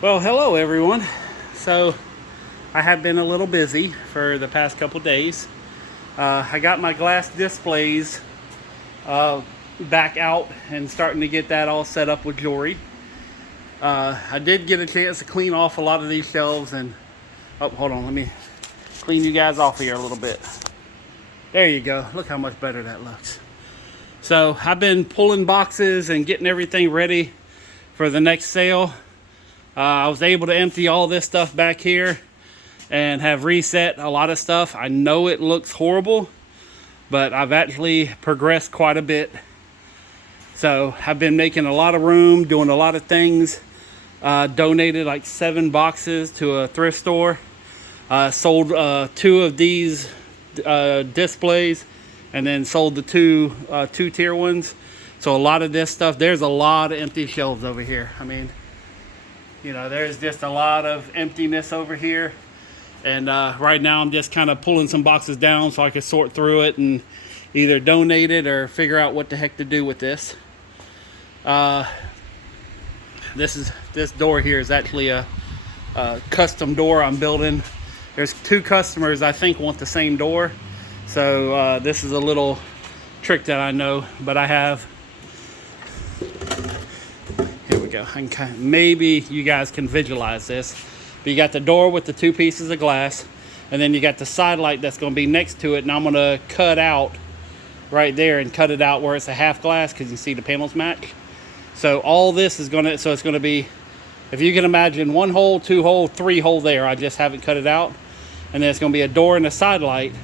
Well, hello everyone. So I have been a little busy for the past couple days. I got my glass displays back out and starting to get that all set up with jewelry. I did get a chance to clean off a lot of these shelves and, oh, hold on, let me clean you guys off here a little bit. There you go. Look how much better that looks. So I've been pulling boxes and getting everything ready for the next sale. I was able to empty all this stuff back here and have reset a lot of stuff. I know it looks horrible, but I've actually progressed quite a bit. So I've been making a lot of room, doing a lot of things. Donated like 7 boxes to a thrift store. Sold 2 of these displays, and then sold the two tier ones. So a lot of this stuff, there's a lot of empty shelves over here. I mean, you know, there's just a lot of emptiness over here. And right now I'm just kind of pulling some boxes down so I can sort through it and either donate it or figure out what the heck to do with this. This door here is actually a custom door I'm building. There's 2 customers I think want the same door. So this is a little trick that I know, but I have, here we go. Maybe you guys can visualize this. But you got the door with the 2 pieces of glass, and then you got the side light that's going to be next to it, and I'm going to cut out right there and cut it out where it's a half glass because you see the panels match. So all this is going to, so it's going to be, if you can imagine, 1 hole, 2 hole, 3 hole there. I just haven't cut it out. And then it's going to be a door and a side light.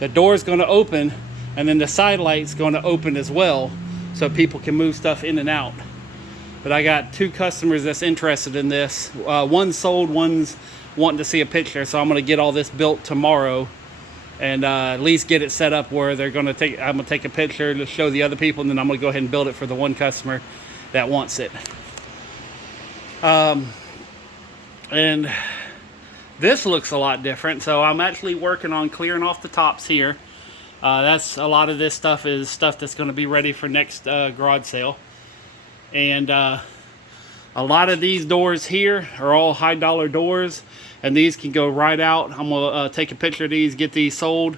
The door is going to open, and then the side light's going to open as well, so people can move stuff in and out. But I got 2 customers that's interested in this. One's sold, one's wanting to see a picture. So I'm going to get all this built tomorrow, and at least get it set up where they're going to take. I'm going to take a picture to show the other people, and then I'm going to go ahead and build it for the one customer that wants it. And this looks a lot different. So I'm actually working on clearing off the tops here. That's a lot of this stuff is stuff that's going to be ready for next garage sale. And a lot of these doors here are all high dollar doors, and these can go right out. I'm going to take a picture of these, get these sold,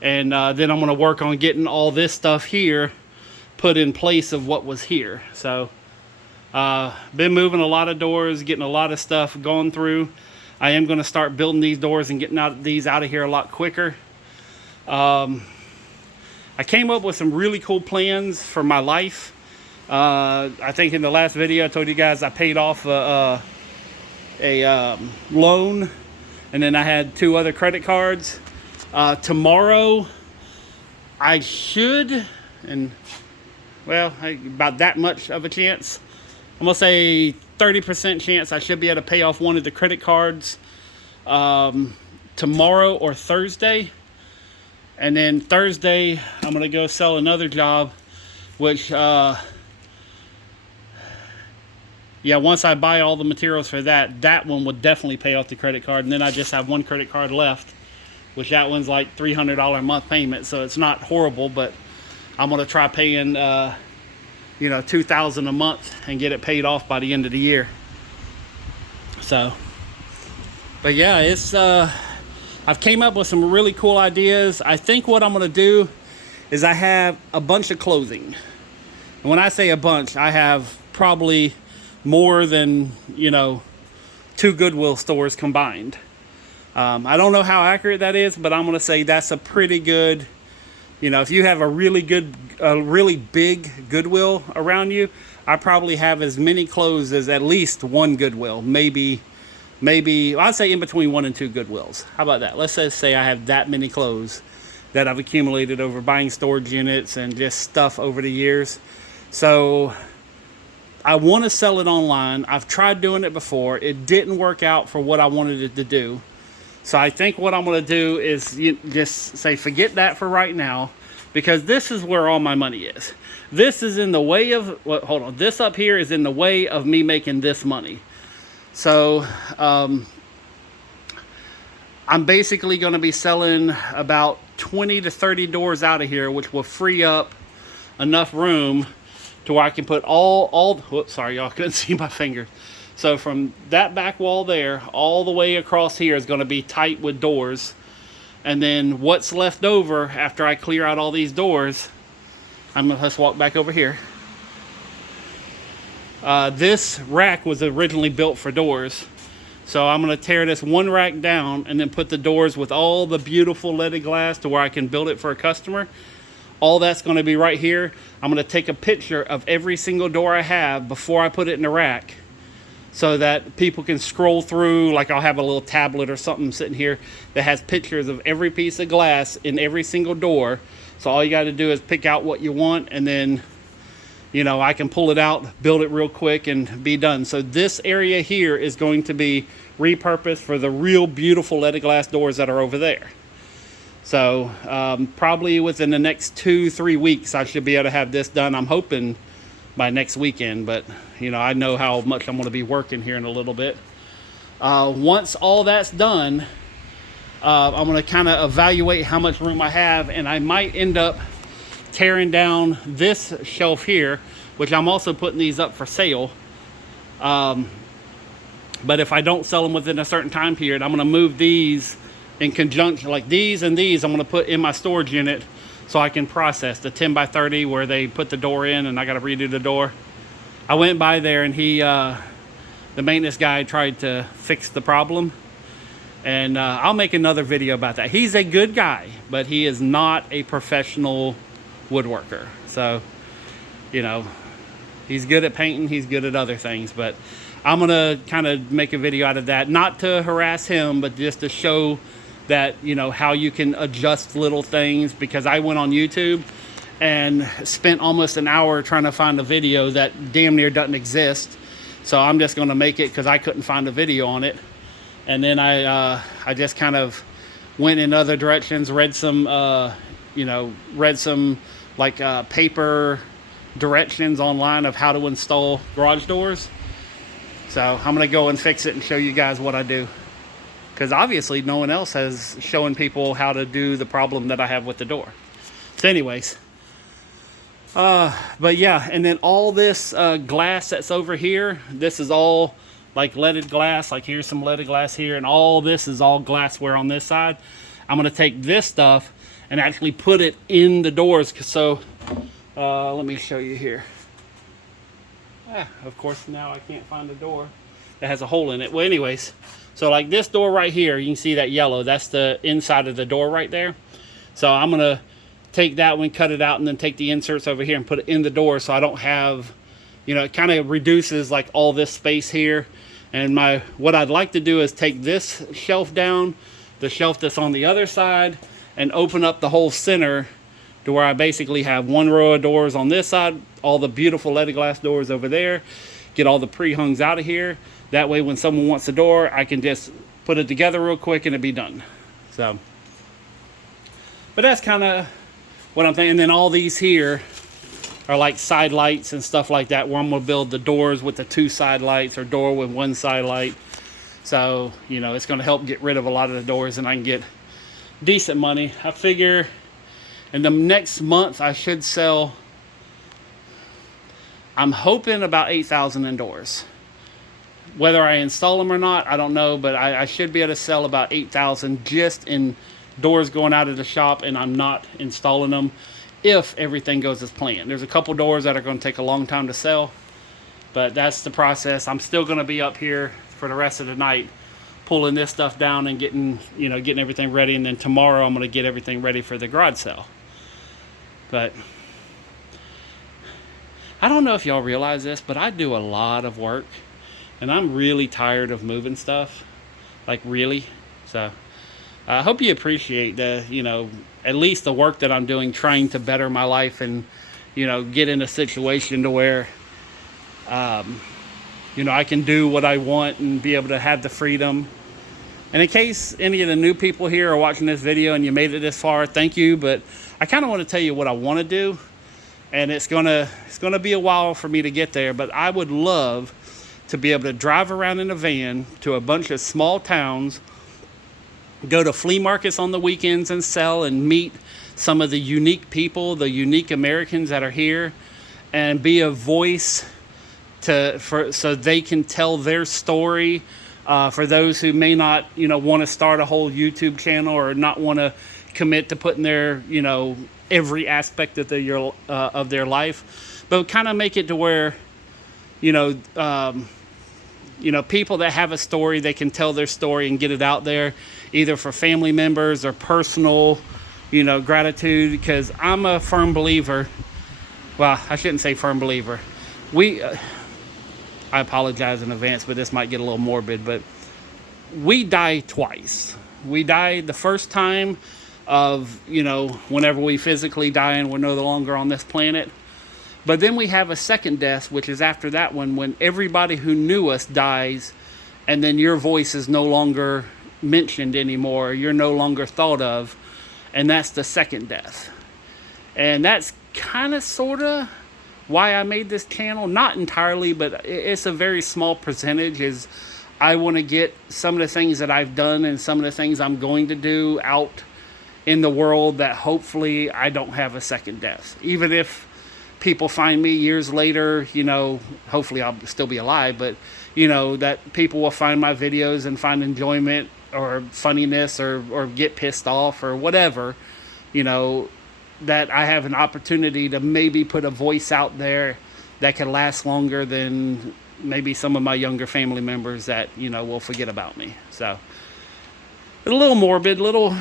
and then I'm going to work on getting all this stuff here put in place of what was here. So been moving a lot of doors, getting a lot of stuff going through. I am going to start building these doors and getting these out of here a lot quicker. I came up with some really cool plans for my life. I think in the last video I told you guys I paid off a loan, and then I had 2 other credit cards. Tomorrow I should, and well, about that much of a chance. I'm gonna say 30% chance I should be able to pay off one of the credit cards tomorrow or Thursday. And then Thursday I'm gonna go sell another job, which yeah, once I buy all the materials for that one would definitely pay off the credit card. And then I just have 1 credit card left, which that one's like $300 a month payment. So it's not horrible, but I'm going to try paying, you know, $2,000 a month and get it paid off by the end of the year. So, but yeah, it's, I've came up with some really cool ideas. I think what I'm going to do is I have a bunch of clothing. And when I say a bunch, I have probably more than, you know, 2 Goodwill stores combined. I don't know how accurate that is, but I'm going to say that's a pretty good, you know, if you have a really big Goodwill around you, I probably have as many clothes as at least 1 Goodwill. Maybe I'd say in between 1 and 2 Goodwills. How about that? Let's just say I have that many clothes that I've accumulated over buying storage units and just stuff over the years. So I want to sell it online. I've tried doing it before. It didn't work out for what I wanted it to do. So I think what I'm going to do is just say forget that for right now, because this is where all my money is. This is in the way of, well, hold on. This up here is in the way of me making this money. So I'm basically going to be selling about 20 to 30 doors out of here, which will free up enough room to where I can put all whoops, sorry y'all couldn't see my finger, So from that back wall there, all the way across here is going to be tight with doors. And then what's left over after I clear out all these doors, let's walk back over here. This rack was originally built for doors. So I'm going to tear this one rack down and then put the doors with all the beautiful leaded glass to where I can build it for a customer. All that's going to be right here. I'm going to take a picture of every single door I have before I put it in the rack, so that people can scroll through. Like, I'll have a little tablet or something sitting here that has pictures of every piece of glass in every single door. So all you got to do is pick out what you want, and then, you know, I can pull it out, build it real quick, and be done. So this area here is going to be repurposed for the real beautiful leaded glass doors that are over there. So probably within the next 2-3 weeks, I should be able to have this done. I'm hoping by next weekend, but you know, I know how much I'm going to be working here in a little bit. Once all that's done, I'm going to kind of evaluate how much room I have, and I might end up tearing down this shelf here, which I'm also putting these up for sale. But if I don't sell them within a certain time period, I'm going to move these in conjunction, like these and these, I'm going to put in my storage unit so I can process the 10 by 30 where they put the door in and I got to redo the door. I went by there and the maintenance guy tried to fix the problem, and I'll make another video about that. He's a good guy, but he is not a professional woodworker. So, you know, he's good at painting, he's good at other things, but I'm gonna kind of make a video out of that, not to harass him, but just to show that, you know, how you can adjust little things, because I went on YouTube and spent almost an hour trying to find a video that damn near doesn't exist. So I'm just going to make it because I couldn't find a video on it. And then I just kind of went in other directions, read some like paper directions online of how to install garage doors. So I'm going to go and fix it and show you guys what I do, because obviously no one else has shown people how to do the problem that I have with the door. So anyways, but yeah, and then all this glass that's over here, this is all like leaded glass. Like, here's some leaded glass here, and all this is all glassware on this side. I'm going to take this stuff and actually put it in the doors. So let me show you here. Of course, now I can't find a door that has a hole in it. Well, anyways, so like this door right here, you can see that yellow, that's the inside of the door right there. So I'm gonna take that one, cut it out, and then take the inserts over here and put it in the door, so I don't have, you know, it kind of reduces like all this space here. And what I'd like to do is take this shelf down, the shelf that's on the other side, and open up the whole center to where I basically have one row of doors on this side, all the beautiful leaded glass doors over there, get all the pre-hungs out of here. That way when someone wants the door, I can just put it together real quick and it'll be done. So, but that's kind of what I'm thinking. And then all these here are like side lights and stuff like that, where I'm gonna build the doors with the 2 side lights, or door with 1 side light. So, you know, it's gonna help get rid of a lot of the doors, and I can get decent money. I figure in the next month I should sell, I'm hoping about 8,000 in doors. Whether I install them or not, I don't know, but I should be able to sell about 8,000 just in doors going out of the shop, and I'm not installing them, if everything goes as planned. There's a couple doors that are going to take a long time to sell, but that's the process. I'm still going to be up here for the rest of the night pulling this stuff down and getting everything ready, and then tomorrow I'm going to get everything ready for the garage sale. But I don't know if y'all realize this, but I do a lot of work, and I'm really tired of moving stuff, like really. So I hope you appreciate the, you know, at least the work that I'm doing, trying to better my life and, you know, get in a situation to where, you know, I can do what I want and be able to have the freedom. And in case any of the new people here are watching this video and you made it this far, thank you. But I kind of want to tell you what I want to do, and it's gonna be a while for me to get there. But I would love to be able to drive around in a van to a bunch of small towns, go to flea markets on the weekends and sell, and meet some of the unique people, the unique Americans that are here, and be a voice so they can tell their story. For those who may not, want to start a whole YouTube channel or not want to commit to putting their, every aspect of their life, but kind of make it to where, people that have a story, they can tell their story and get it out there, either for family members or personal, gratitude. Because I'm a firm believer. Well, I shouldn't say firm believer. I apologize in advance, but this might get a little morbid, but we die twice. We die the first time of, whenever we physically die and we're no longer on this planet. But then we have a second death, which is after that one, when everybody who knew us dies, and then your voice is no longer mentioned anymore. You're no longer thought of, and that's the second death. And that's kind of, sort of, why I made this channel. Not entirely, but it's a very small percentage. Is I want to get some of the things that I've done and some of the things I'm going to do out in the world, that hopefully I don't have a second death. Even if people find me years later, hopefully I'll still be alive, but that people will find my videos and find enjoyment or funniness or get pissed off or whatever, that I have an opportunity to maybe put a voice out there that can last longer than maybe some of my younger family members that, will forget about me. So a little morbid, a little,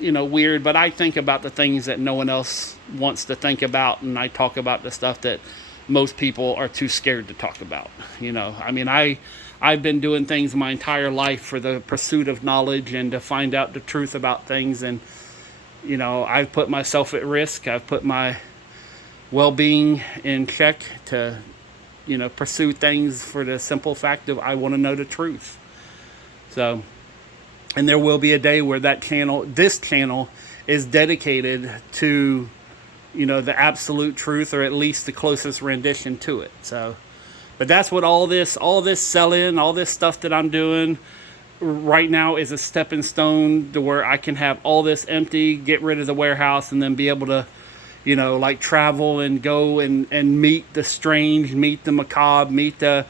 weird, but I think about the things that no one else wants to think about, and I talk about the stuff that most people are too scared to talk about. I've been doing things my entire life for the pursuit of knowledge and to find out the truth about things, and I've put myself at risk. I've put my well-being in check to, pursue things for the simple fact of I want to know the truth. So, and there will be a day where this channel is dedicated to, the absolute truth, or at least the closest rendition to it. So, but that's what all this selling, all this stuff that I'm doing right now is a stepping stone to where I can have all this empty, get rid of the warehouse, and then be able to, travel and go and meet the strange, meet the macabre, meet the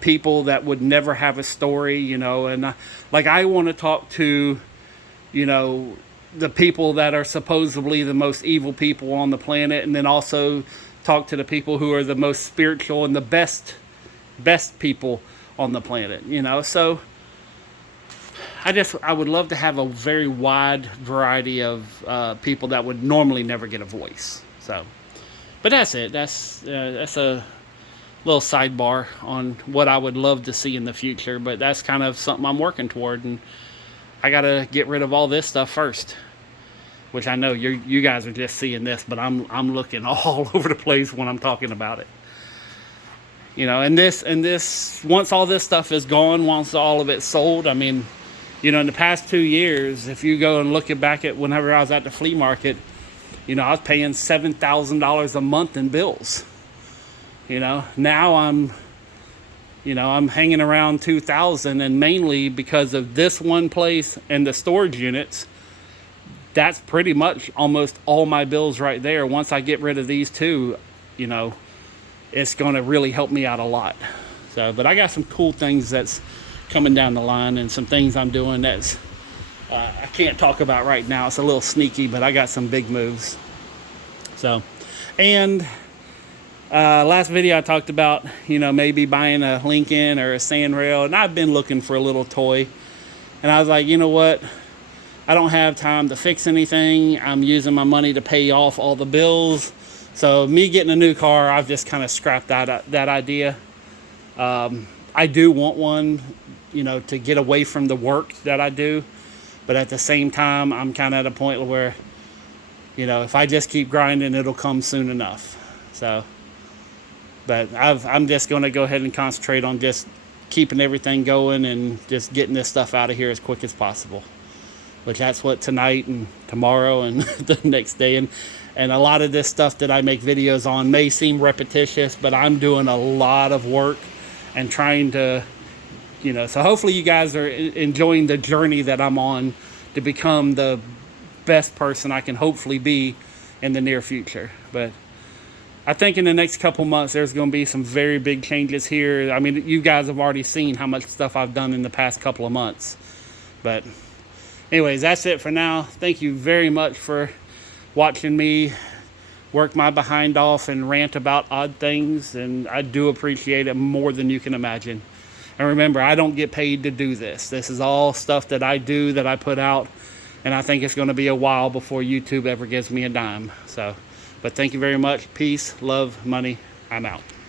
people that would never have a story, and I want to talk to, the people that are supposedly the most evil people on the planet, and then also talk to the people who are the most spiritual and the best people on the planet, so I would love to have a very wide variety of people that would normally never get a voice. So, but that's it. That's a little sidebar on what I would love to see in the future. But that's kind of something I'm working toward, and I gotta get rid of all this stuff first. Which I know you guys are just seeing this, but I'm looking all over the place when I'm talking about it. And this once all this stuff is gone, once all of it's sold, in the past 2 years, if you go and look back at whenever I was at the flea market, I was paying $7,000 a month in bills. Now I'm hanging around $2,000, and mainly because of this one place and the storage units. That's pretty much almost all my bills right there. Once I get rid of these two, it's going to really help me out a lot. So, but I got some cool things that's coming down the line, and some things I'm doing that's I can't talk about right now. It's a little sneaky, but I got some big moves. So, and last video I talked about, maybe buying a Lincoln or a Sandrail, and I've been looking for a little toy, and I was like, you know what? I don't have time to fix anything. I'm using my money to pay off all the bills. So me getting a new car, I've just kind of scrapped that idea. I do want one, to get away from the work that I do. But at the same time, I'm kind of at a point where, if I just keep grinding, it'll come soon enough. So, but I'm just going to go ahead and concentrate on just keeping everything going and just getting this stuff out of here as quick as possible. Which that's what tonight and tomorrow and the next day. And a lot of this stuff that I make videos on may seem repetitious, but I'm doing a lot of work and trying to, so hopefully you guys are enjoying the journey that I'm on to become the best person I can hopefully be in the near future. But I think in the next couple months there's going to be some very big changes here. I mean, you guys have already seen how much stuff I've done in the past couple of months. But anyways, that's it for now. Thank you very much for watching me work my behind off and rant about odd things, and I do appreciate it more than you can imagine. And remember, I don't get paid to do this. This is all stuff that I do, that I put out, and I think it's going to be a while before YouTube ever gives me a dime. So, but thank you very much. Peace, love, money. I'm out.